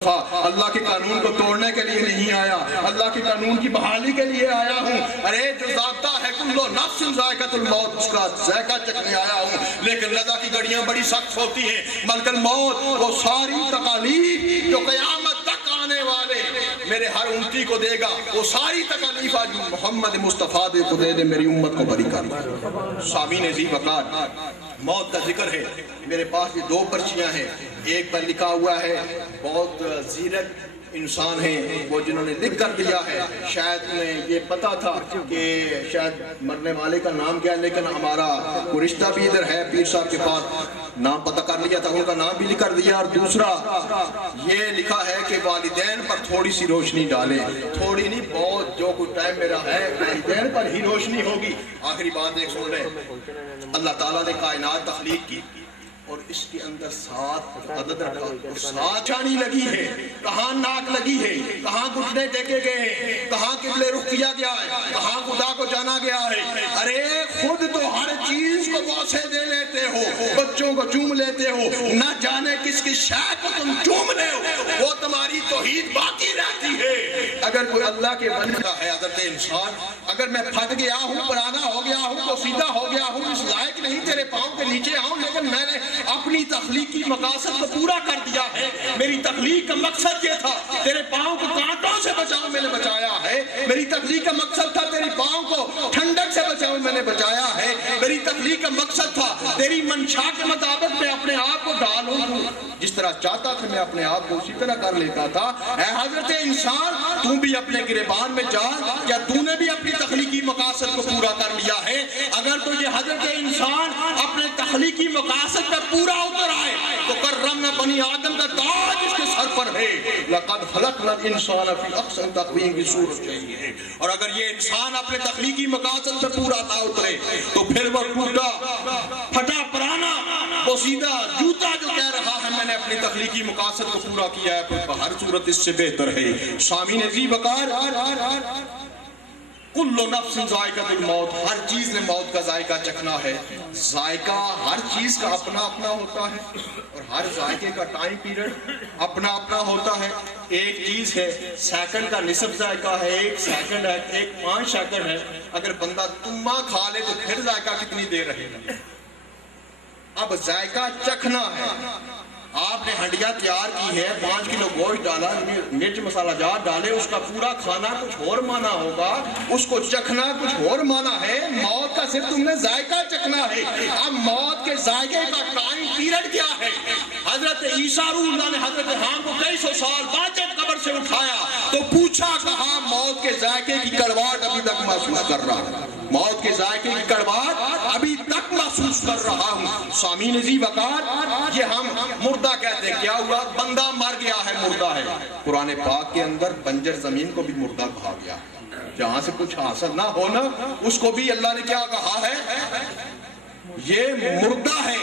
اللہ کے قانون کو توڑنے کے لیے نہیں آیا، اللہ کے قانون کی بحالی کے لیے آیا ہوں۔ ارے جو ضابطہ ہے کلو نفس ذائقۃ الموت، اس کا ذائقہ چکھنے آیا ہوں۔ لیکن رضا کی گھڑیاں بڑی سخت ہوتی ہیں۔ ملک الموت وہ ساری تکالیف جو قیامت تک آنے والے میرے ہر امتی کو دے گا، وہ ساری تکالیف آج محمد مصطفیٰ کو دے دے، میری امت کو بری کر دے۔ سامعین عزیز وقار، موت کا ذکر ہے۔ میرے پاس یہ دو پرچیاں ہیں، ایک پر لکھا ہوا ہے، بہت زیرک انسان ہیں وہ جنہوں نے لکھ کر دیا ہے، شاید انہیں یہ پتا تھا کہ شاید مرنے والے کا نام کیا ہے، لیکن ہمارا کوئی رشتہ بھی ادھر ہے، پیر صاحب کے پاس نام پتہ کر لیا تھا، ان کا نام بھی لکھ کر دیا۔ اور دوسرا یہ لکھا ہے کہ والدین پر تھوڑی سی روشنی ڈالیں، تھوڑی نہیں بہت، جو کچھ ٹائم میرا ہے والدین پر ہی روشنی ہوگی۔ آخری بات ایک سن لیں، اللہ تعالیٰ نے کائنات تخلیق کی اور اس کے اندر 7 عدد رکھا، اور 7 چانی لگی ہے، کہاں ناک لگی ہے، کہاں گھٹنے ٹیکے گئے ہیں، کہاں قبلے رخ کیا گیا ہے، کہاں خدا کو جانا گیا ہے۔ ارے خود تو ہر چیز کو بوسے دے لیتے ہو، بچوں کو چوم لیتے ہو، نہ جانے کس کی شے کو تم چوم لے ہو، وہ تمہاری توحید باقی رہتی ہے۔ اگر کوئی اللہ کے بندہ ہے حضرت انسان، اگر میں پھٹ گیا ہوں، پرانا ہو گیا ہوں، تو سیدھا ہو گیا ہوں، اس لائق نہیں تیرے پاؤں کے نیچے آؤں، لیکن میں نے اپنی تخلیقی مقاصد کو پورا کر دیا ہے۔ میری تخلیق کا مقصد یہ تھا تیرے پاؤں کو کانٹوں سے بچاؤ، میں نے بچایا ہے۔ میری تخلیق کا مقصد تھا تیری پاؤں کو ٹھنڈک سے بچاؤ، میں نے بچایا ہے۔ میری تخلیق کا مقصد تھا تیری منشا کے مطابق میں اپنے آپ کو ڈالوں، جس طرح چاہتا تھا میں اپنے آپ کو اسی طرح کر لیتا تھا۔ اے حضرت انسان، تو بھی اپنے گریبان میں جا، کیا تو نے بھی اپنی تخلیقی مقاصد کو پورا کر لیا ہے؟ اگر تو یہ حضرت انسان اپنے تخلیقی مقاصد پر پورا اتر آئے تو کرمنا بنی آدم کا تاج اس کے سر پر ہے۔ لقد خلقنا الانسان فی احسن تقویم کی صورت چاہیے ہے۔ اور اگر یہ انسان اپنے تخلیقی مقاصد پر پورا نہ اترے تو پھر وہ ٹوٹا پھٹا پرانا وہ سیدھا جوتا جو کہہ رہا ہے میں نے اپنی تخلیقی مقاصد کو پورا کیا ہے، پھر ہر صورت اس سے بہتر ہے۔ سامعین عزیز وقار، کل نفس ذائقۃ الموت، ہر چیز نے موت کا ذائقہ چکھنا ہے۔ ذائقہ ہر چیز کا اپنا اپنا ہوتا ہے، اور ہر ذائقے کا ٹائم پیریڈ اپنا اپنا ہوتا ہے۔ ایک چیز ہے سیکنڈ کا نصف ذائقہ ہے، 1 سیکنڈ ہے، 5 سیکنڈ ہے۔ اگر بندہ تما کھا لے تو پھر ذائقہ کتنی دیر رہے گا؟ اب ذائقہ چکھنا ہے۔ آپ نے ہنڈیا تیار کی ہے، 5 کلو گوشت ڈالا، مرچ مسالہ جات ڈالے، اس کا پورا کھانا کچھ اور مانا ہوگا، اس کو چکھنا کچھ اور مانا ہے۔ موت کا صرف تم نے ذائقہ چکھنا ہے۔ اب موت کے ذائقے کا ٹائم پیریڈ کیا ہے؟ حضرت عیسیٰ روح اللہ نے حضرت حام کو 2300 سال بعد جب قبر سے اٹھایا تو پوچھا، کہا موت کے ذائقے کی کڑواہٹ ابھی تک محسوس کر رہا ہوں، موت کے ذائقے کی کڑواہٹ ابھی تک محسوس کر رہا ہوں۔ سامعین عزیز وقار، یہ ہم مردہ کہتے ہیں، کیا ہوا؟ بندہ مر گیا ہے، مردہ ہے۔ قرآن پاک کے اندر بنجر زمین کو بھی مردہ کہا گیا، جہاں سے کچھ حاصل نہ ہونا اس کو بھی اللہ نے کیا کہا ہے؟ یہ مردہ ہے۔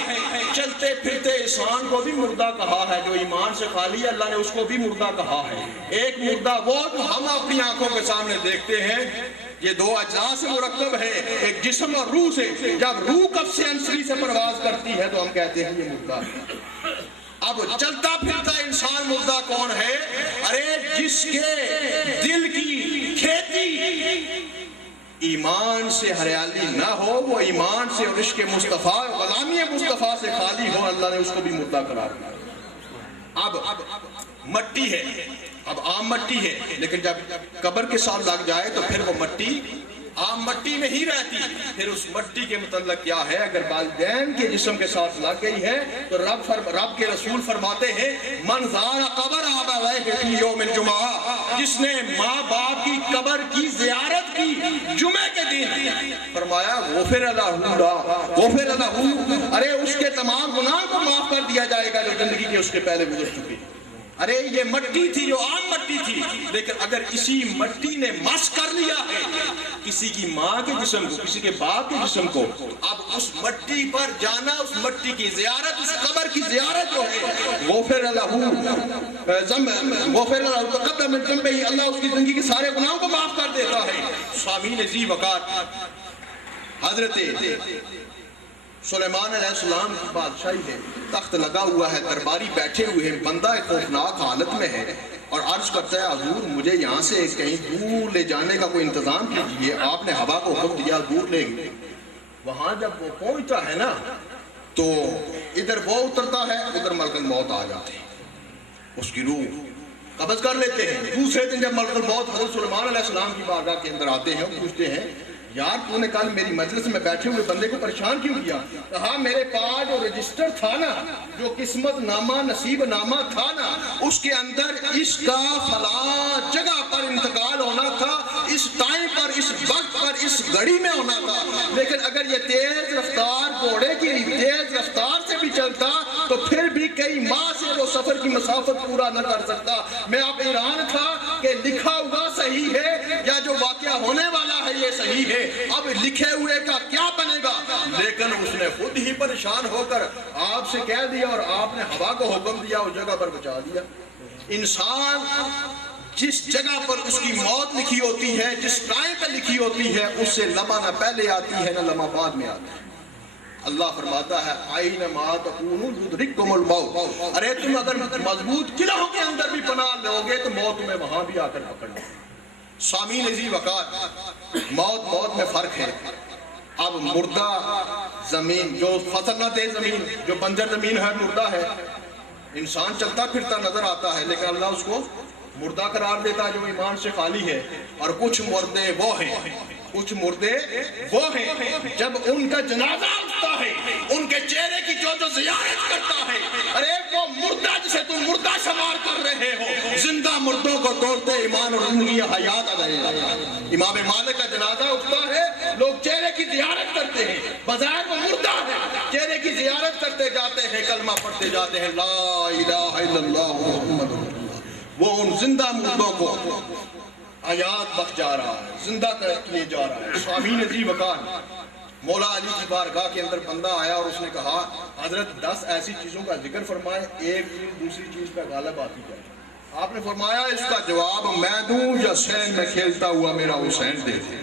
چلتے پھرتے انسان کو بھی مردہ کہا ہے، جو ایمان سے خالی ہے اللہ نے اس کو بھی مردہ کہا ہے۔ ایک مردہ وہ جو ہم اپنی آنکھوں کے سامنے دیکھتے ہیں، یہ 2 اجزاء سے مرکب ہے، ایک جسم اور روح سے۔ جب روح کف سے انسری سے پرواز کرتی ہے تو ہم کہتے ہیں یہ مردہ ہے۔ اب چلتا پھرتا انسان مردہ کون ہے؟ ارے جس کے دل کی کھیتی ایمان سے ہریالی نہ ہو، وہ ایمان سے اور عشق مصطفیٰ غلامی مصطفیٰ سے خالی ہو، اللہ نے اس کو بھی مردہ قرار دیا۔ اب مٹی ہے، اب عام مٹی ہے، لیکن جب قبر کے ساتھ لگ جائے تو پھر وہ مٹی عام مٹی نہیں رہتی۔ پھر اس مٹی کے متعلق کیا ہے؟ اگر والدین کے جسم کے ساتھ لگ گئی ہے تو رب کے رسول فرماتے ہیں، من زار قبر آبائہ فی یوم الجمعہ، جس نے ماں باپ کی قبر کی زیارت کی جمعے کے دن، فرمایا غفر لہ، ارے اس کے تمام گناہ کو معاف کر دیا جائے گا جو زندگی کے اس کے پہلے گزر چکی۔ ارے یہ مٹی تھی جو عام مٹی تھی، لیکن اگر اسی مٹی نے مس کر لیا ہے کسی کی ماں کے جسم کو، کسی کے باپ کے جسم کو، اب اس مٹی پر جانا، اس مٹی کی زیارت، اس قبر کی زیارت جو ہے، غفر لہ تقدم من ذنبہ، اللہ اس کی زندگی کے سارے گناہوں کو معاف کر دیتا ہے۔ سامعین عزیز وقار، حضرت سلیمان علیہ السلام کی بادشاہی ہے، تخت لگا ہوا ہے، درباری بیٹھے ہوئے ہیں، بندہ ایک خوفناک حالت میں ہے اور عرض کرتا ہے حضور مجھے یہاں سے کہیں دور لے جانے کا کوئی انتظام کیجیے۔ آپ نے ہوا کو حکم دیا دور لے گئے۔ وہاں جب وہ پہنچتا ہے نا تو ادھر وہ اترتا ہے، ادھر ملک الموت آ جاتے ہیں، اس کی روح قبض کر لیتے ہیں۔ دوسرے دن جب ملک الموت حضرت سلیمان علیہ السلام کی بارگاہ کے اندر آتے ہیں، پوچھتے ہیں یار تو نے کل میری مجلس میں بیٹھے ہوئے بندے کو پریشان کیوں کیا؟ کہا میرے پاس جو رجسٹر تھا نا، جو قسمت نامہ نصیب نامہ تھا نا، اس کے اندر اس کا فلاں جگہ پر انتقال ہونا تھا، اس ٹائم پر، اس وقت پر، اس گھڑی میں ہونا تھا، لیکن اگر یہ تیز رفتار گھوڑے کی تیز رفتار سے بھی چلتا تو پھر بھی کئی ماہ سے وہ سفر کی مسافت پورا نہ کر سکتا۔ میں اب حیران تھا کہ لکھا ہوا صحیح ہے یا جو واقعہ ہونے والا ہے یہ صحیح ہے، اب لکھے ہوئے کا کیا بنے گا؟ لیکن اس نے خود ہی پریشان ہو کر آپ سے کہہ دیا اور آپ نے ہوا کو حکم دیا، اس جگہ پر بچا دیا۔ انسان جس جگہ پر اس کی موت لکھی ہوتی ہے، جس ٹائم پہ لکھی ہوتی ہے، اس سے لمحہ نہ پہلے آتی ہے نہ لمحہ بعد میں آتی ہے۔ اللہ فرماتا ہے اینما تکونوا یدرککم الموت، ارے تم اگر مضبوط قلعوں کے اندر بھی پناہ لو گے تو موت تمہیں وہاں بھی آ کر پکڑنا۔ سامعین عزیز وقار، موت میں فرق ہے۔ اب مردہ زمین، جو فصل نہ دے زمین، جو بنجر زمین ہے، مردہ ہے، انسان چلتا پھرتا نظر آتا ہے لیکن اللہ اس کو مردہ قرار دیتا ہے جو ایمان سے خالی ہے۔ اور کچھ مردے وہ ہیں، کچھ مردے وہ ہیں جب ان کا جنازہ اٹھتا ہے، ان کے چہرے کی جو زیارت کرتا ہے، ارے وہ مردہ جسے تم مردہ شمار کر رہے ہو، زندہ مردوں کو توڑتے ایمان اور زندگی حیات آ رہے ہیں۔ امام مالک کا جنازہ اٹھتا ہے، لوگ چہرے کی زیارت کرتے ہیں، بظاہر وہ مردہ ہے، چہرے کی زیارت کرتے جاتے ہیں، کلمہ پڑھتے جاتے ہیں، لا الہ الا اللہ محمد رسول اللہ۔ وہ ان زندہ مردوں کو حیات بخش جا رہا ہے، زندہ کیے جا رہا ہے۔ سامعین عزیز وقار، مولا علی کی بارگاہ کے اندر بندہ آیا اور اس نے کہا حضرت 10 ایسی چیزوں کا ذکر فرمائے، ایک چیز دوسری چیز پہ غالب آتی جائے۔ آپ نے فرمایا اس کا جواب میں دوں یا سین میں کھیلتا ہوا میرا حسین دے دے۔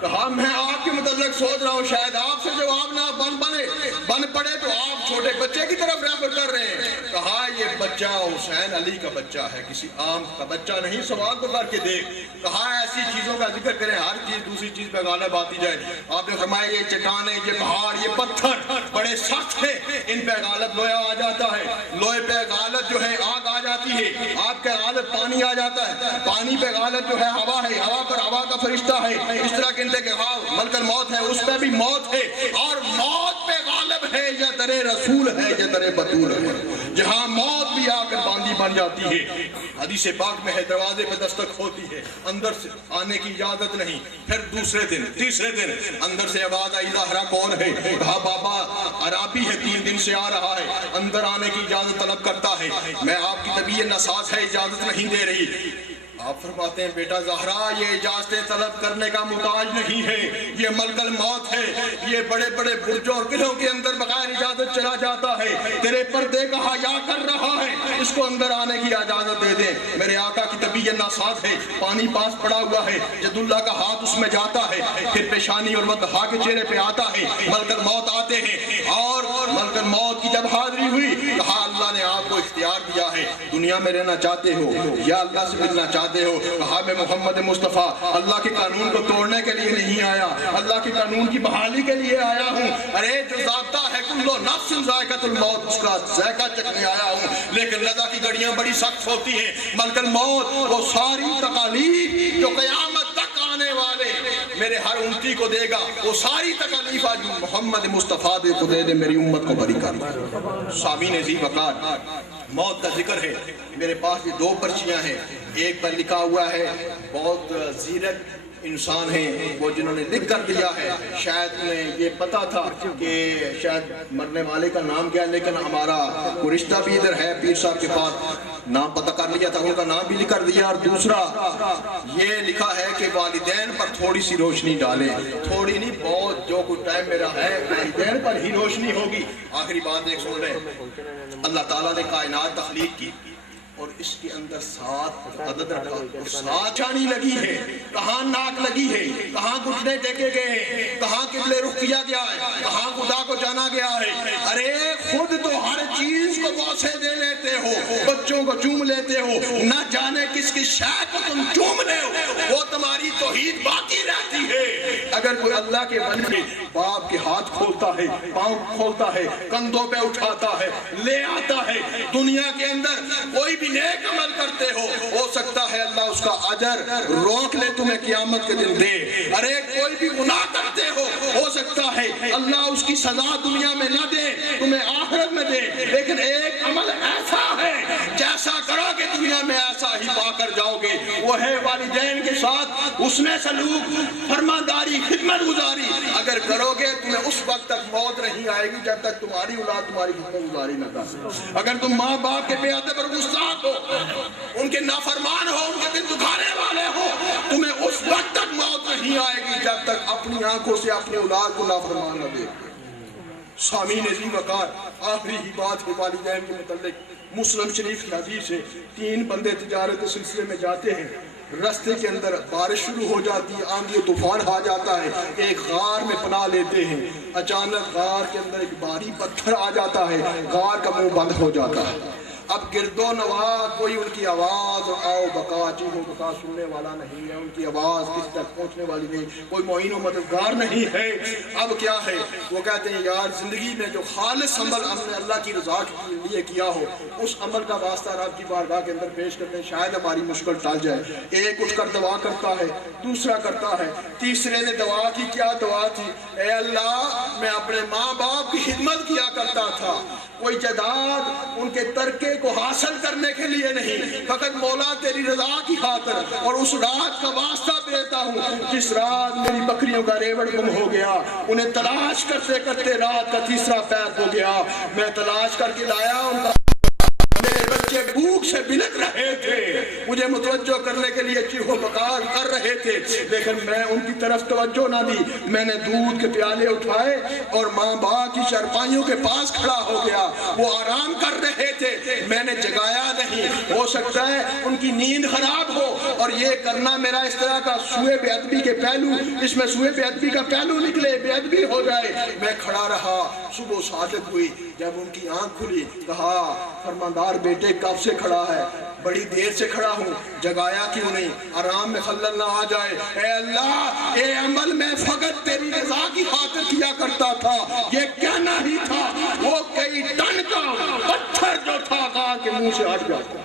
کہا میں آپ کے متعلق سوچ رہا ہوں شاید آپ سے جواب نہ بن پڑے تو آپ چھوٹے بچے کی طرف ریفر کر رہے ہیں۔ کہا یہ بچہ حسین علی کا بچہ ہے، کسی عام کا بچہ نہیں، سوال تو کر کے دیکھ۔ کہا ایسی چیزوں کا ذکر کریں ہر چیز دوسری چیز پہ غالب آتی جائے۔ آپ نے فرمایا یہ چٹانیں، یہ پہاڑ، یہ پتھر بڑے سخت ہیں، ان پہ غالب لوہا آ جاتا ہے، لوہے پہ غالب جو ہے آگ آ جاتی ہے، آگ پہ غالب پانی آ جاتا ہے، پانی پہ غالب جو ہے ہوا ہے، ہوا پر ہوا کا فرشتہ ہے، اس طرح کے ملک الموت ہے، اس پہ بھی موت ہے، اور موت پہ غالب ہے یا در رسول ہے یا در بطول ہے، جہاں موت بھی آ کر باندھی بن جاتی ہے۔ حدیث پاک میں ہے دروازے پہ دستک ہوتی ہے، اندر سے آنے کی اجازت نہیں، پھر دوسرے دن تیسرے دن اندر سے آواز آئی ظاہرہ کون ہے؟ کہا بابا عربی ہے، 3 دن سے آ رہا ہے، اندر آنے کی اجازت طلب کرتا ہے، میں آپ کی طبیعت ناساز ہے، اجازت نہیں دے رہی۔ آپ فرماتے ہیں بیٹا زہرا یہ اجازتیں طلب کرنے کا محتاج نہیں ہے، یہ ملک الموت ہے، یہ بڑے بڑے برجوں اور قلعوں کے اندر بغیر اجازت چلا جاتا ہے، تیرے پردے کا حیا کر رہا ہے، اس کو اندر آنے کی اجازت دے دیں۔ میرے آقا کی طبیعت ناساز ہے، پانی پاس پڑا ہوا ہے، جد اللہ کا ہاتھ اس میں جاتا ہے، پھر پیشانی اور مدحا کے چہرے پہ آتا ہے، ملک الموت آتے ہیں، اور ملک الموت کی جب حاضری ہوئی کہا اللہ نے آپ کو اختیار دیا ہے، دنیا میں رہنا چاہتے ہو یا اللہ سے ملنا چاہتے ہو؟ کہا میں محمد مصطفیٰ اللہ کے قانون کو توڑنے کے لیے نہیں آیا، اللہ کے قانون کی بحالی کے لیے آیا ہوں۔ ارے جو ذاتہ ہے کلو نفس ذائقۃ الموت، اس کا ذائقہ چکھنے آیا ہوں، لیکن لذا کی گھڑیاں بڑی سخت ہوتی ہیں۔ ملک الموت وہ ساری تکالیف جو قیامت تک آنے والے میرے ہر امتی کو دے گا، وہ ساری تکالیف آج محمد مصطفیٰ کو دے دے، میری امت کو بری کر دے۔ سامعین عزیز وقار، موت کا ذکر ہے، میرے پاس یہ 2 پرچیاں ہیں، ایک پر لکھا ہوا ہے، بہت زیرک انسان ہیں وہ جنہوں نے لکھ کر دیا ہے، شاید انہیں یہ پتا تھا کہ شاید مرنے والے کا نام کیا، لیکن ہمارا کوئی رشتہ بھی ادھر ہے پیر صاحب کے پاس، نام پتہ کر لیا تھا، ان کا نام بھی لکھ کر دیا۔ اور دوسرا یہ لکھا ہے کہ والدین پر تھوڑی سی روشنی ڈالیں، تھوڑی نہیں بہت، جو کچھ ٹائم میرا ہے والدین پر ہی روشنی ہوگی۔ آخری بات ایک سن لیں، اللہ تعالیٰ نے کائنات تخلیق کی، اور اس کے اندر 7 عدد رکھا، 7 چانی لگی ہے، کہاں ناک لگی ہے، کہاں گھٹنے ٹیکے گئے ہیں، کہاں قبلے رخ کیا گیا ہے، کہاں خدا کو جانا گیا ہے۔ ارے خود تو ہر چیز کو بوسے دے لیتے ہو، بچوں کو چوم لیتے ہو، نہ جانے کس کی شے کو تم چوم لے ہو، وہ تمہاری توحید باقی رہتی ہے۔ اگر کوئی اللہ کے بندے باپ کے ہاتھ کھولتا ہے، پاؤں کھولتا ہے، کندھوں پہ اٹھاتا ہے، لے آتا ہے، دنیا کے اندر کوئی بھی نیک عمل کرتے ہو سکتا ہے اللہ اس کا اجر روک لے تمہیں قیامت کے دن دے۔ ارے کوئی بھی گناہ کرتے ہو سکتا ہے اللہ اس کی سزا دنیا میں نہ دے، تمہیں آخرت میں دے، لیکن ایک عمل ایسا ہے جیسا کرو کہ دنیا میں ایسا ہی پا کر جاؤ گے، وہ ہے والدین کے ساتھ حسن سلوک، فرمانداری، خدمت گزاری۔ اگر کرو گے تمہیں اس وقت تک موت نہیں آئے گی جب تک تمہاری اولاد تمہاری خدمت گزاری نہ کر۔ اگر تم ماں باپ کے بے ادب اور گستاخ ہو، ان کے نافرمان ہو، ان کے دل دکھانے والے ہو، تمہیں اس وقت تک موت نہیں آئے گی جب تک اپنی آنکھوں سے اپنی اولاد کو نافرمان نہ دیکھو۔ سامعین عظیم وقار، آخری ہی بات ہے والدین کے متعلق۔ مسلم شریف کی حدیث ہے، 3 بندے تجارت سلسلے میں جاتے ہیں، رستے کے اندر بارش شروع ہو جاتی ہے، آندھی و طوفان آ جاتا ہے، ایک غار میں پناہ لیتے ہیں، اچانک غار کے اندر ایک بھاری پتھر آ جاتا ہے، غار کا منہ بند ہو جاتا ہے۔ اب گرد و نواح کوئی ان کی آواز آؤ بقا جی ہو بقا سننے والا نہیں ہے، ان کی آواز کس تک پہنچنے والی نہیں، کوئی معین و مددگار نہیں ہے۔ اب کیا ہے، وہ کہتے ہیں یار زندگی میں جو خالص عمل ہم نے اللہ کی رضا کے لیے کیا ہو اس عمل کا واسطہ رب کی بارگاہ کے اندر پیش کرتے ہیں، شاید ہماری مشکل ٹال جائے۔ ایک اٹھ کر دعا کرتا ہے، دوسرا کرتا ہے، تیسرے نے دعا کی، کیا دعا تھی؟ اے اللہ میں اپنے ماں باپ کی خدمت کیا کرتا تھا، کوئی جائیداد ان کے ترکے کو حاصل کرنے کے لیے نہیں، فقط مولا تیری رضا کی خاطر، اور اس رات کا واسطہ دیتا ہوں جس رات میری بکریوں کا ریوڑ گم ہو گیا، انہیں تلاش کرتے کرتے رات کا تیسرا پیر ہو گیا، میں تلاش کر کے لایا ان کا، میرے بچے بھوک سے بلک رہے تھے، مجھے متوجہ کرنے کے لیے چیخو پکار کر رہے تھے، لیکن میں ان کی طرف توجہ نہ دی، میں نے دودھ کے پیالے اٹھائے اور ماں باپ کی چارپائیوں کے پاس کھڑا ہو گیا، وہ آرام کر رہے تھے، میں نے جگایا نہیں۔ ہو سکتا ہے ان کی نیند خراب ہو، اور یہ کرنا میرا اس طرح کا سوئے بے ادبی کے پہلو، اس میں سوئے بے ادبی کا پہلو نکلے، بے ادبی ہو جائے۔ میں کھڑا رہا، صبح صادق ہوئی، جب ان کی آنکھ کھلی کہا فرماندار بیٹے کب سے کھڑا ہے؟ بڑی دیر سے کھڑا ہوں، جگایا کیوں نہیں؟ آرام میں خلل نہ آ جائے۔ اے اللہ اے عمل میں فقط تیری رضا کی خاطر کیا کرتا تھا، یہ کہنا ہی تھا، وہ کئی ٹن کا پتھر جو تھا غار کے منہ سے ہٹ جاتا۔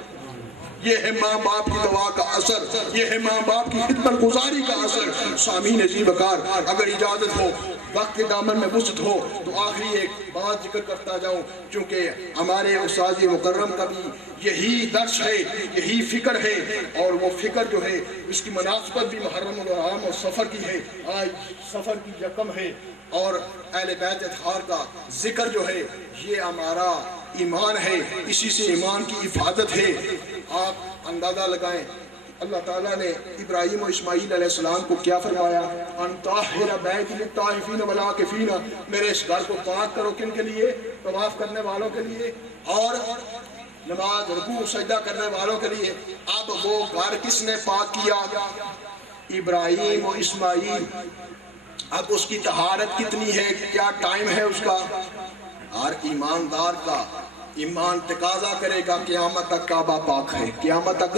یہ ہے ماں باپ کی دعا کا اثر، یہ ہے ماں باپ کی خدمت گزاری کا اثر۔ سامعین عزیز وقار، اگر اجازت ہو، وقت کے دامن میں وسعت ہو تو آخری ایک بات ذکر کرتا جاؤں، چونکہ ہمارے استاد مکرم کا بھی یہی درس ہے، یہی فکر ہے، اور وہ فکر جو ہے اس کی مناسبت بھی محرم الحرام اور سفر کی ہے۔ آج سفر کی یکم ہے، اور اہل بیت اطہار کا ذکر جو ہے یہ ہمارا ایمان ہے، اسی سے ایمان کی حفاظت ہے۔ آپ اندازہ لگائیں اللہ تعالیٰ نے ابراہیم و اسماعیل علیہ السلام کو کیا فرمایا؟ ان طاہر بیتی للطائفین والعاکفین، میرے اس گھر کو پاک کرو، کن کے لیے؟ طواف کرنے والوں کے لیے اور نماز رکوع سجدہ کرنے والوں کے لیے۔ اب وہ گھر کس نے پاک کیا؟ ابراہیم و اسماعیل۔ اب اس کی طہارت کتنی ہے، کیا ٹائم ہے اس کا؟ ہر ایماندار کا ایمان تقاضا کرے گا قیامت تک کعبہ پاک ہے، قیامت تک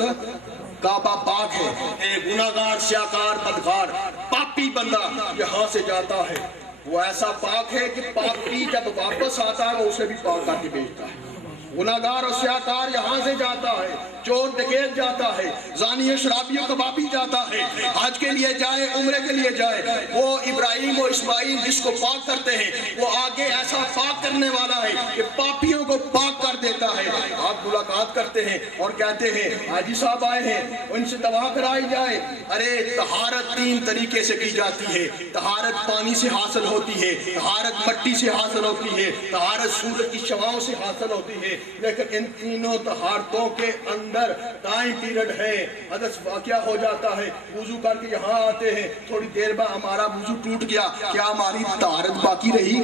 کعبہ پاک ہے۔ ایک گناہگار، سیاکار، بدکار، پاپی بندہ یہاں سے جاتا ہے، وہ ایسا پاک ہے کہ پاپی جب واپس آتا ہے وہ اسے بھی پاک کر کے بھیجتا ہے۔ گناہگار اور سیاکار یہاں سے جاتا ہے، چور ڈکیت جاتا ہے، زانی و شرابی و کبابی جاتا ہے، حج کے لیے جائے، عمرے کے لیے جائے، وہ ابراہیم و اسماعیل جس کو پاک کرتے ہیں وہ آگے ایسا پاک کرنے والا ہے کہ پاپیوں کو پاک کر دیتا ہے۔ آپ ملاقات کرتے ہیں اور کہتے ہیں حاجی صاحب آئے ہیں، ان سے دعا کرائی جائے۔ ارے طہارت 3 طریقے سے کی جاتی ہے، طہارت پانی سے حاصل ہوتی ہے، طہارت مٹی سے حاصل ہوتی ہے، طہارت سورج کی شعاؤں سے حاصل ہوتی ہے، لیکن ان تینوں طہارتوں کے اندر اندر ٹائم پیریڈ ہے، حدث واقعہ ہو جاتا ہے، وضو کر کے یہاں آتے ہیں، تھوڑی دیر بعد ہمارا وضو ٹوٹ گیا، کیا ہماری طہارت باقی رہی؟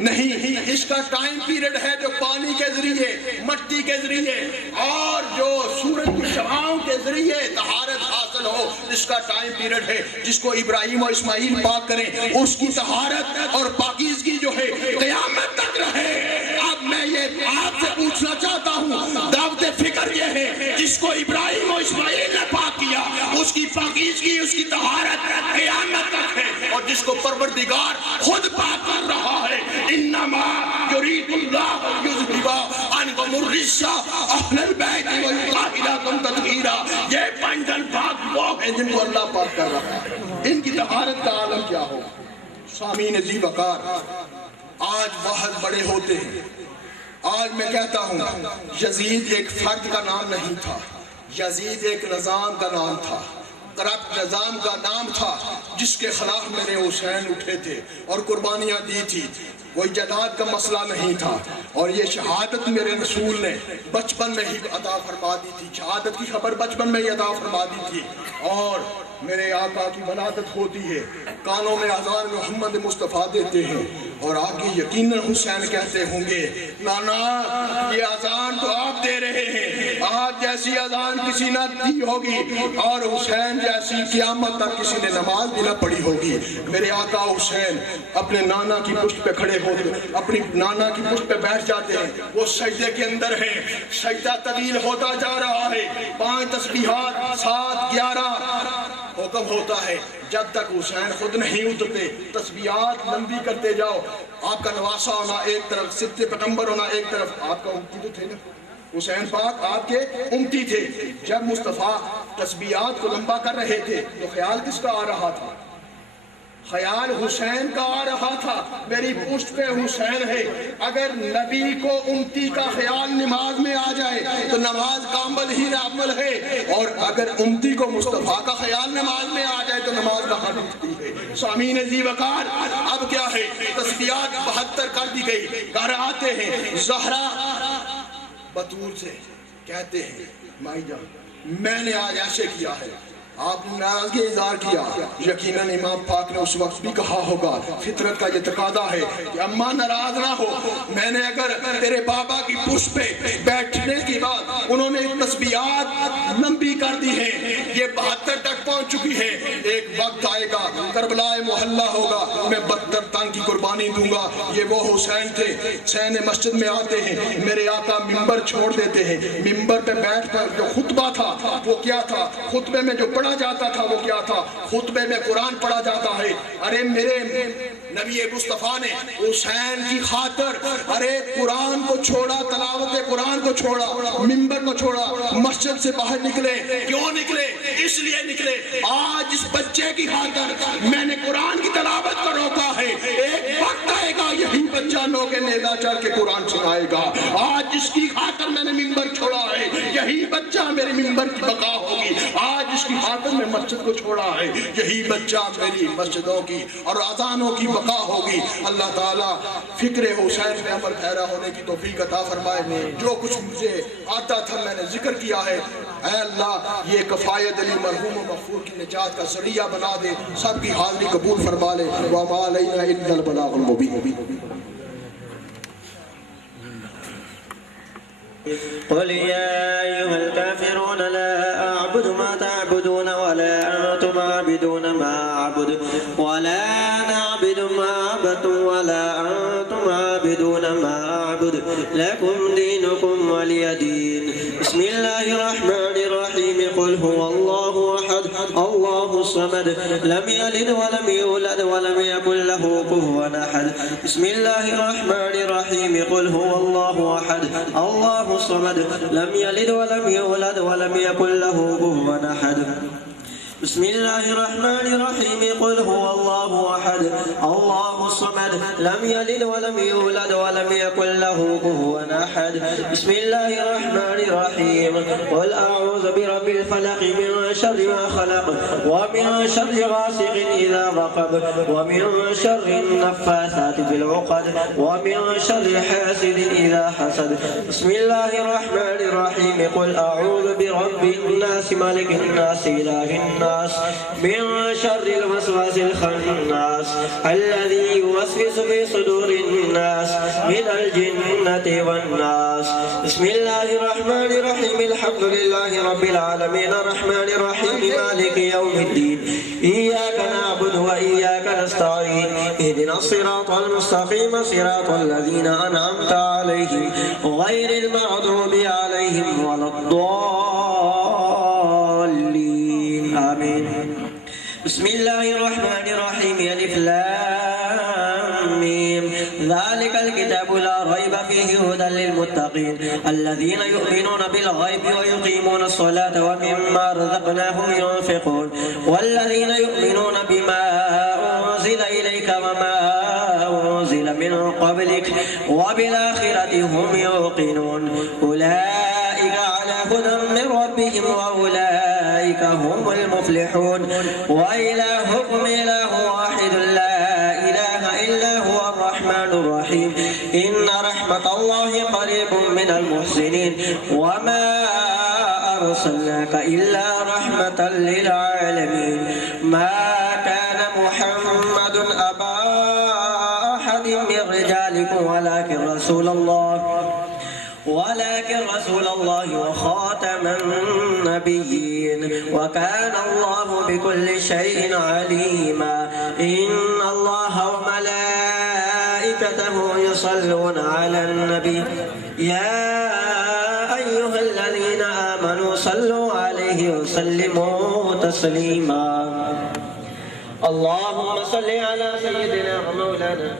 نہیں، اس کا ٹائم پیریڈ ہے جو پانی کے ذریعے، مٹی کے ذریعے اور جو سورج کی شعاعوں کے ذریعے طہارت حاصل ہو، اس کا ٹائم پیریڈ ہے۔ جس کو ابراہیم اور اسماعیل پاک کریں اس کی طہارت اور پاکیزگی جو ہے قیامت تک رہے۔ اب میں یہ آپ سے پوچھنا چاہتا ہوں، دعوت فکر یہ ہے جس کو ابراہیم اور اسماعیل نے پاک کیا اس کی پاکیزگی، اس کی طہارت قیامت تک ہے، اور جس کو پروردگار خود پاک کر رہا ہے، انما یرید اللہ یذہب عنکم الرجس اہل البیت ویطہرکم تطہیرا۔ یہ پنجن پاک وہ ہیں جن کو اللہ پاک کر رہا ہے، ان کی طہارت کا عالم کیا ہو۔ سامعین ذی وقار، آج واحد بڑے ہوتے ہیں۔ آج میں کہتا ہوں یزید ایک فرد کا نام نہیں تھا، یزید ایک نظام کا نام تھا، کرپٹ نظام کا نام تھا جس کے خلاف میرے حسین اٹھے تھے اور قربانیاں دی تھی۔ کوئی جداد کا مسئلہ نہیں تھا، اور یہ شہادت میرے رسول نے بچپن میں ہی عطا فرما دی تھی، شہادت کی خبر بچپن میں ہی عطا فرما دی تھی، اور میرے آقا کی ولادت ہوتی ہے، کانوں میں اذان محمد مصطفیٰ دیتے ہیں، اور آگے یقیناً حسین کہتے ہوں گے نانا یہ اذان تو آپ دے رہے ہیں، آج جیسی اذان کسی نہ دی ہوگی، اور حسین جیسی قیامت تک کسی نے نماز بھی نہ پڑھی ہوگی۔ میرے آقا حسین اپنے نانا کی پشت پہ کھڑے ہوتے، اپنی نانا کی پشت پہ بیٹھ جاتے ہیں، وہ سجدے کے اندر ہیں، سجدہ طویل ہوتا جا رہا ہے، 5 تسبیحات 7 11 حکم ہوتا ہے، جب تک حسین خود نہیں اترتے تسبیحات لمبی کرتے جاؤ۔ آپ کا نواسا ہونا ایک طرف، ستے پیغمبر ہونا ایک طرف، آپ کا امتی تو تھے نا، حسین پاک آپ کے امتی تھے۔ جب مصطفیٰ تسبیحات کو لمبا کر رہے تھے تو خیال کس کا آ رہا تھا؟ خیال حسین کا آ رہا تھا، میری پشت پہ حسین ہے۔ اگر نبی کو امتی کا خیال نماز میں آ جائے تو نماز کامل ہی عمل ہے، اور اگر امتی کو مصطفیٰ کا خیال نماز میں آ جائے تو نماز کہاں ٹوٹتی ہے۔ سامعین ذی وقار، اب کیا ہے، تسبیحات 72 کر دی گئی، گھر آتے ہیں، زہرا بطول سے کہتے ہیں مائی جان میں نے آج ایسے کیا ہے، آپ نے ناراضگی اظہار کیا، یقیناً امام پاک نے اس وقت بھی کہا ہوگا، فطرت کا یہ تقاضا ہے کہ اماں ناراض نہ ہو، میں نے اگر تیرے بابا کی پشت پہ بیٹھنے کے بعد انہوں نے تسبیحات لمبی کر دی ہیں، یہ 72 تک پہنچ چکی ہے، ایک وقت آئے گا کربلا محلہ ہوگا، میں 72 تن کی قربانی دوں گا۔ یہ وہ حسین تھے، حسین مسجد میں آتے ہیں، میرے آقا ممبر چھوڑ دیتے ہیں، ممبر پہ بیٹھ کر جو خطبہ تھا وہ کیا تھا، خطبے میں جو پڑھا جاتا تھا وہ کیا تھا، خطبے میں قرآن پڑھا جاتا ہے۔ ارے میرے نبی مصطفیٰ نے حسین کی خاطر ارے قرآن کو چھوڑا، تلاوت قرآن کو چھوڑا، ممبر کو چھوڑا، مسجد سے باہر نکلے۔ کیوں نکلے؟ اس لیے نکلے آج اس بچے کی خاطر میں نے قرآن کی تلاوت کو روکا ہے، ایک وقت آئے گا یہی بچہ نو کے نیزہ چڑھ کے قرآن سنائے گا۔ آج جس کی خاطر میں نے ممبر چھوڑا ہے یہی بچہ میرے ممبر کی بقا ہوگی۔ آج جس کی خاطر میں مسجد کو چھوڑا ہے یہی بچہ میری مسجدوں کی اور اذانوں کی بقا ہوگی۔ اللہ تعالیٰ فکر حسین میں عمل پیرا ہونے کی توفیق عطا فرمائے۔ جو کچھ مجھے آتا تھا میں نے ذکر کیا ہے، اے اللہ یہ کفایت علی مرحوم و مغفور کی نجات کا ذریعہ بنا دے، سب کی حاضری قبول فرما لے۔ وما علینا الا البلاغ المبین۔ قل يا أيها الكافرون لا أعبد ما تعبدون ولا أنتم عابدون ما أعبد ولا نعبد ما عبدتم ولا أنتم عابدون ما أعبد لكم دينكم ولي دين. بسم الله الرحمن الرحيم. قل هو الله أحد الله الصمد لم يلد ولم يولد ولم يكن له كفوا أحد. بسم الله الرحمن الرحيم. قل هو الله أحد الله الصمد لم يلد ولم يولد ولم يكن له كفوا أحد. بسم الله الرحمن الرحيم قل هو الله أحد الله الصمد لم يلد ولم يولد ولم يكن له كفوا أحد بسم الله الرحمن الرحيم قل أعوذ برب الفلق من شر ما خلق ومن شر غاسق إذا وقب ومن شر النفاثات في العقد ومن شر حاسد إذا حسد بسم الله الرحمن الرحيم قل أعوذ برب الناس ملك الناس إله الناس من شر الوسواس الخناس الذي يوسوس في صدور الناس من الجنة والناس بسم الله الرحمن الرحيم الحمد لله رب العالمين الرحمن الرحيم مالك يوم الدين إياك نعبد وإياك نستعين اهدنا الصراط المستقيم صراط الذين أنعمت عليهم غير المغضوب عليهم ولا الضالين آمين بسم الله الرحمن الرحيم ألف لام ميم ذلك الكتاب لا ريب فيه هدى للمتقين الذين يؤمنون بالغيب ويقيمون الصلاة ومما رزقناهم ينفقون والذين يؤمنون بما أنزل إليك وما أنزل من قبلك وبالآخرة هم يوقنون أولئك على هدى من ربهم وأولئك هم المفلحون وإلهكم إله واحد لا إله إلا هو الرحمن الرحيم إن رحمة الله قريب من المحسنين وما أرسلناك إلا رحمة للعالمين ما كان محمد أبا أحد من رجالكم ولكن رسول الله وخاتم النبيين وكان الله بكل شيء عليما إن الله وملائكته يصلون على النبي يا أيها الذين آمنوا صلوا عليه وسلموا تسليما اللهم صل على سيدنا ومولانا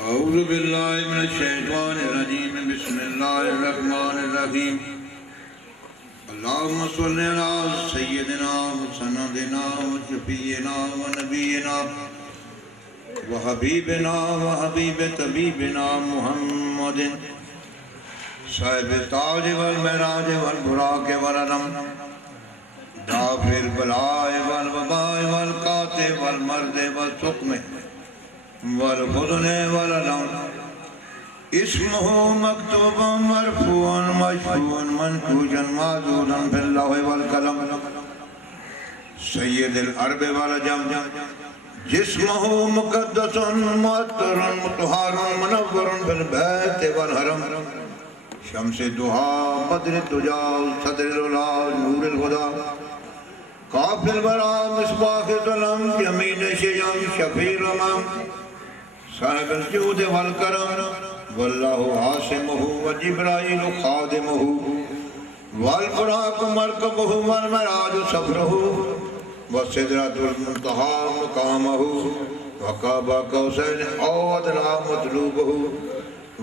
أعوذ بالله من الشيطان الرجيم بسم الله الرحمن الرحيم اللهم صل على سيدنا وسندنا وشفينا ونبينا وحبيبنا وحبيب طبيبنا محمد صاحب التاج والمعراج والبراق والعلم دافع البلاء والوباء والقاتل والمرض والسقم والحزن والألم اسمه مكتوب مرفوع مشفوع منقوشا معدودا في اللوح والقلم سيد الأرض والعجم جسمه مقدس معطر مطهر منور في البيت والحرم شمس الضحى بدر الدجى صدر العلا نور الهدى قافل الورى مصباح الظلام يمين الشيام شفيع الأمام صاحب الجود والكرم والله عاصمه وجبرائيل خادمه والبراق مركبه والمعراج سفره وسدرة المنتهى مقامه وقاب قوسين أو أدنى مطلوبه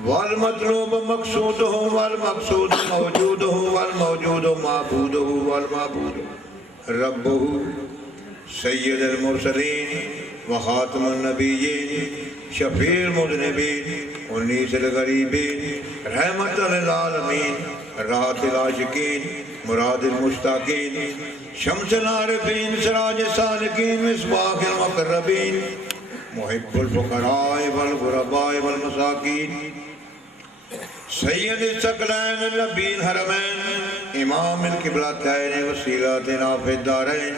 والمطلوب مقصوده والمقصود موجوده والموجود معبوده والمعبود ربه سيد المرسلين وخاتم النبيين شفيع المذنبين ونيس الغريبين رحمة للعالمين راحة العاشقين مراد المشتاقين شمس العارفين سراج السالكين مصباح المقربين محب الفقراء والغرباء والمساكين سید الثقلین نبی الحرمین امام القبلتین وسیلتنا فی الدارین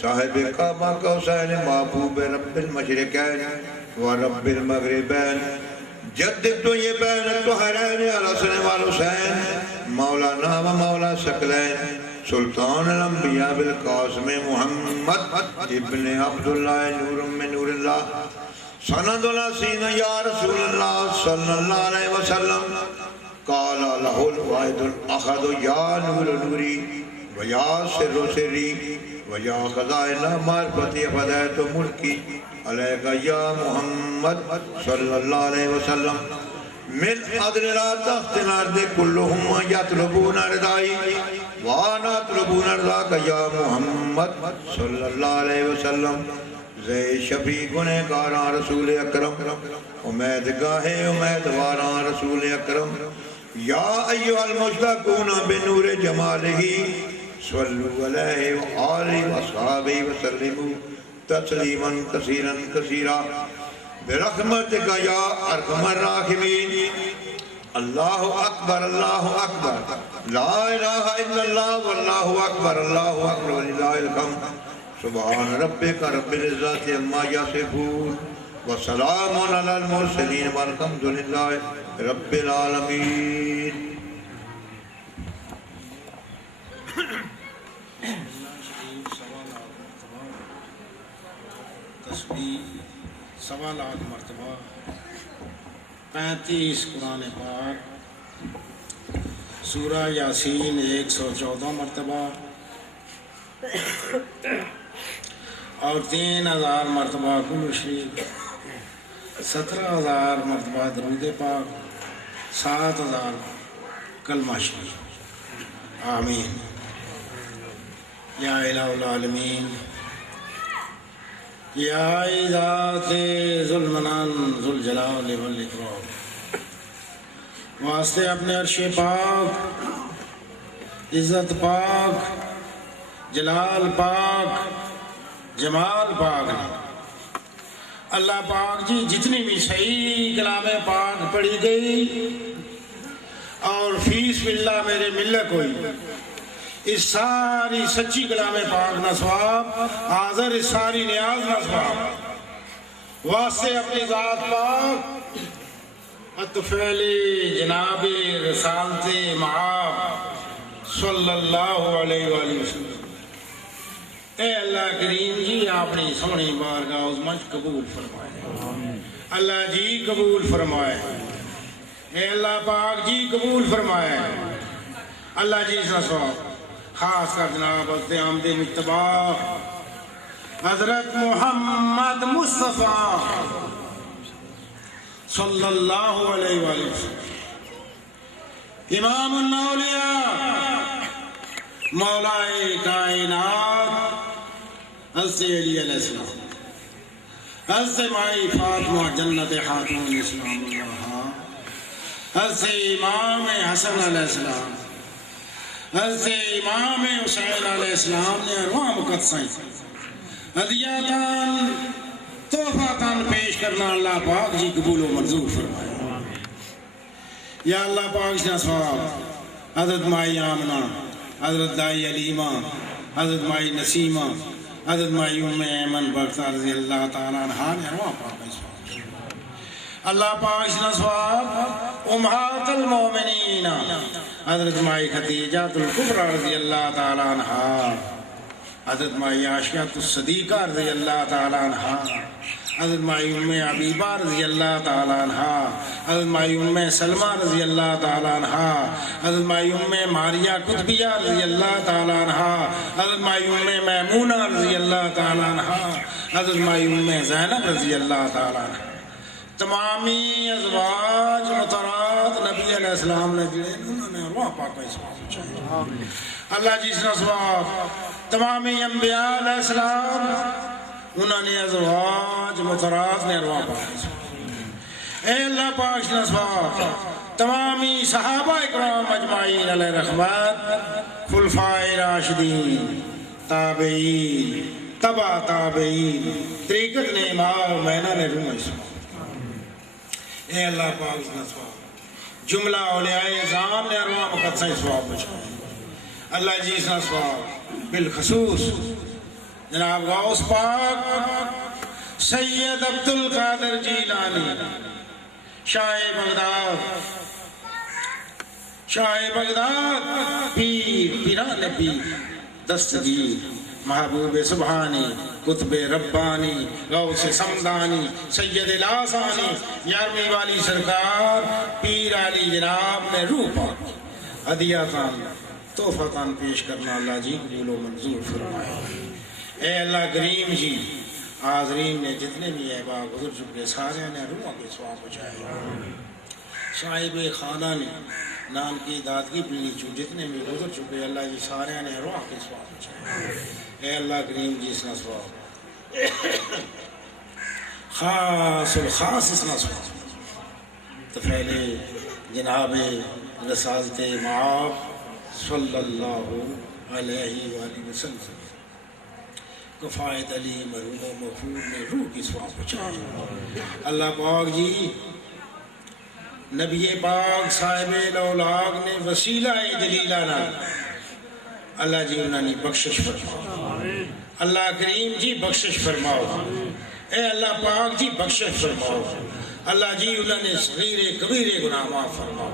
صاحب کعبہ قوسین محبوب رب المشرقین ورب المغربین جد الطیبین الطاہرین الحسن والحسین مولانا و مولا ثقلین سلطان الانبیاء بالقاسم محمد ابن عبداللہ نور من نور اللہ سند الحسین یا رسول اللہ صلی اللہ علیہ وسلم قال له الواحد الأحد يا نور نوري ويا سر سري ويا خزائن معرفتي فديت ملكي عليك يا محمد صلى الله عليه وسلم من أدنى تحت الأرض كلهم يطلبون رضاي وأنا أطلبون رضاك يا محمد صلى الله عليه وسلم زي شفیع گنہگاراں رسول اکرم امید گاہے امیدواراں رسول اکرم یا ایھا المشتاقون بنور جمالہ صلوا علیہ وآلہ وصحبہ وسلموا تسلیما کثیرا کثیرا برحمتک یا ارحم الراحمین اللہ اکبر لا الہ الا اللہ واللہ اکبر وللہ الحمد سبحان ربک رب العزت عما یصفون وسلام علی المرسلین والحمد للہ رب العالمین. تسبیح 1.25 مرتبہ 35 قرآن پاک سورہ یاسین 114 مرتبہ اور 3000 مرتبہ کل شریف 17000 مرتبہ درود پاک 7000 کلمہ شریف. آمین. یا الہ العالمین یا ذات ذوالمنان ذوالجلال والاکرام واسطے اپنے عرش پاک عزت پاک جلال پاک جمال پاک اللہ پاک جی جتنی بھی صحیح کلام پاک پڑھی گئی اور فیس باللہ میرے ملک ہوئی اس ساری سچی کلام پاک نہ ثواب حاضر اس ساری نیاز نہ ثواب واسطے اپنی ذات پاک اطفیل جناب رسالت معاب صلی اللہ علیہ وآلہ وسلم. اے اللہ کریم جی اپنی سونی بارگاہ عظمت قبول فرمائے. اللہ جی قبول فرمائے. اے اللہ پاک جی قبول فرمائے. اللہ جی اس نصواب خاص کر جناب حضرت آمد مجتبی حضرت محمد مصطفیٰ صلی اللہ علیہ وآلہ وسلم امام الاولیاء مولا کائنات حضرت علی علیہ السلام حضرت مائی فاطمہ جنت خاتون اسلام اللہ حضرت امام حسن علیہ السلام حضرت امام حسین علیہ السلام نے ارواح مقدسیں ہدیاتاً تحفاتاً پیش کرنا اللہ پاک جی قبول و منظور فرمائے. یا اللہ پاک جی ثواب حضرت مائی آمنہ حضرت دائی علیمہ حضرت مائی نسیمہ حضرت مائی ام ایمن برکتہ رضی اللہ تعالیٰ عنہ نے ارواح پاک اللہ پاک جی ثواب امہات المومنین حضرت مائی خدیجہ الکبریٰ رضی اللہ تعالیٰ عنہ حضرت مائی عائشہ الصدیقہ رضی اللہ تعالیٰ عنہ حضرت مائی ام حبیبہ رضی اللہ تعالیٰ عنہ حضرت مائی ام سلمہ رضی اللہ تعالیٰ عنہ حضرت مائی ام ماریہ قطبیہ رضی اللہ تعالیٰ عنہ حضرت مائی ام میمونہ رضی اللہ تعالیٰ عنہ حضرت مائی ام زینب رضی اللہ تعالیٰ عنہ تمامی ازواج مطہرات نبی علیہ السلام نے جڑے انہوں نے ارواح پاک کا ثواب چاہیے. اللہ جی اس نے ثواب تمامی انبیاء علیہ السلام انہوں نے ازواج مطہرات نے ارواح پاک کا ثواب. اے اللہ پاک اس نے ثواب تمامی صحابہ اکرام اجمعین علیہ رحمت خلفائے راشدین تابعین تبع تابعین طریقت نے امام مینا نے روح ثواب. اے اللہ پاک اس نے ثواب جملہ اولیاء اعظام نے ارواح مقدسہ ثواب بچائے. اللہ جی اس نے ثواب بالخصوص جناب غوث پاک سید عبدالقادر جیلانی شاہ بغداد پیر پیران پیر دستگیر محبوب سبحانی قطب ربانی غوث سمدانی سید الاسانی 11ویں والی سرکار پیر علی جناب نے روح پاک ہدیاتاً تحفتاً پیش کرنا اللہ جی قبول و منظور فرمائے۔ اے اللہ کریم جی حاضرین نے جتنے بھی احباب گزر چکے سارے نے روحوں کے ثواب پہنچائے، صاحب خانہ نے نام کی دادگی پیلی چو جتنے بھی گزر چکے اللہ جی سارے نے روح کے ثواب پہنچائے۔ اے اللہ کریم جی اس ثواب خاص الخاص اس ثواب تفعیل جناب رسالت معاب صلی اللہ علیہ وآلہ وسلم کفایت علی مرحوم و مغفور نے روح کی ثواب پہنچائے۔ اللہ پاک جی نبی پاک صاحب الاولاق نے وسیلہ جلیلہ نہ اللہ جی انہوں نے بخشش فرماؤ، اللہ کریم جی بخشش فرماؤ، اے اللہ پاک جی بخشش فرماؤ، اللہ جی انہوں نے صغیر کبیر گناہ معاف فرماؤ،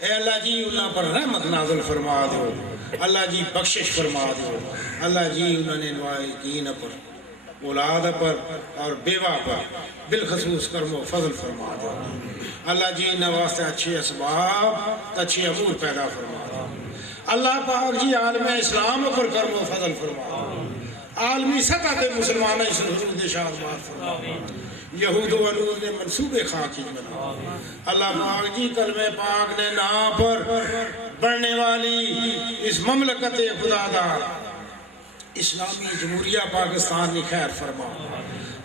اے اللہ جی انہوں پر رحمت نازل فرما دو، اللہ جی بخشش فرما دو، اللہ جی انہوں نے نوائقین پر اولاد پر اور بیوہ پر بالخصوص کرم و فضل فرما دو، اللہ جی انہوں واسطے اچھے اسباب اچھے امور پیدا فرما دو، اللہ پاک جی عالم اسلام پر کرم و فضل فرما دو، عالمی سطح کے مسلمانوں اس حضور شاہدمات فرما دو، یہود و علوز نے منصوب خاکی بنا، اللہ پاک جی کلمہ پاک نے نام پر بڑھنے والی اس مملکت خدا دار اسلامی جمہوریہ پاکستان نے خیر فرما،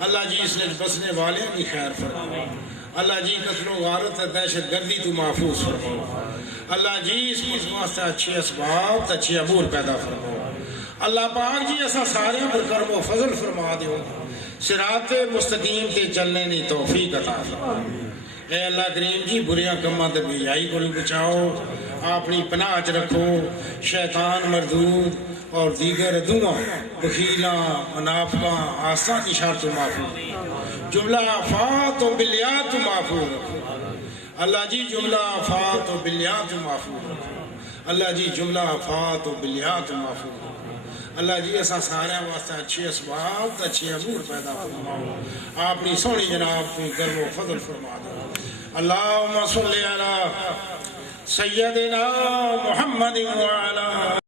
اللہ جی اس نے بسنے والے نے خیر فرما، اللہ جی قتل و غارت دہشت گردی تو محفوظ فرما، اللہ جی اس ملک واسطے اچھے اسباب اچھے امور پیدا فرما، اللہ پاک جی ایسا سارے پر کرم و فضل فرما دیو، صراط مستقیم تے چلنے کی توفیق عطا فرما، اے اللہ کریم جی بریاں کماں تے بیائی کو بچاؤ، اپنی پناہ چ رکھو، شیطان مردود اور دیگر ادونا بخیلاں منافقاں آسان کی شرط محفوظ، جملہ آفات و بلیات محفوظ رکھو، اللہ جی جملہ آفات و بلیات محفوظ رکھو، اللہ جی جملہ آفات و بلیات محفوظ رکھو، اللہ جی ایسا سارے واسطے اچھے اسباب اچھے امور پیدا فرماؤ، اپنی سونی جناب کو کرم و فضل فرما دو، اللہم صلی علی سیدنا محمد وعلی